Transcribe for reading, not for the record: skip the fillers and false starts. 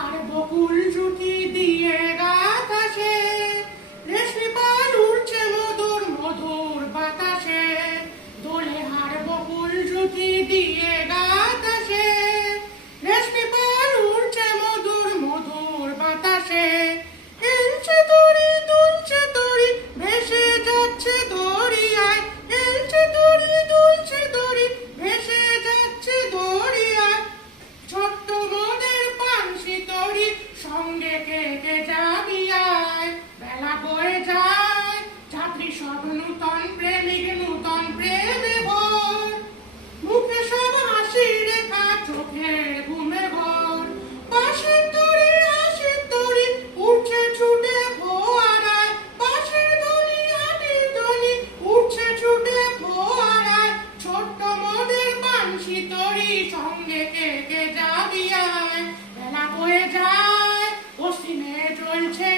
আর বকুল জুটি দিয়ে গাতাসে, রেশমি পাল উড়ছে মধুর মধুর বাতাসে। দোলে আর বকুল জুটি দিয়ে গাতাসে, রেশমি পাল উড়ছে মধুর মধুর বাতাসে। হেলছে দড়ি দুলছে দড়ি ভেসে যাচ্ছে দরিয়ায়, হেলছে দড়ি দুলছে দড়ি ভেসে যাচ্ছে দরিয়ায়। ছোট্ট মোদের পানসি তরি সঙ্গে কে কে যাবি আয়। বেলা বয়ে যায় যাত্রী সব নূতন প্রেমিক নূতন প্রেমে ভোর, মুখে সব হাসি রেখা চোখের ঘুমে ঘোর। বাঁশের তরি হাসির তরি উঠছে ছুটে ফোয়ারায়, বাঁশের ধ্বনি হাটির ধ্বনি উঠছে ছুটে ফোয়ারায়। ছোট্ট মোদের পানসি তরি সঙ্গে কে কে যাবি আয়। বেলা বয়ে যায় পশ্চিমে জ্বলছে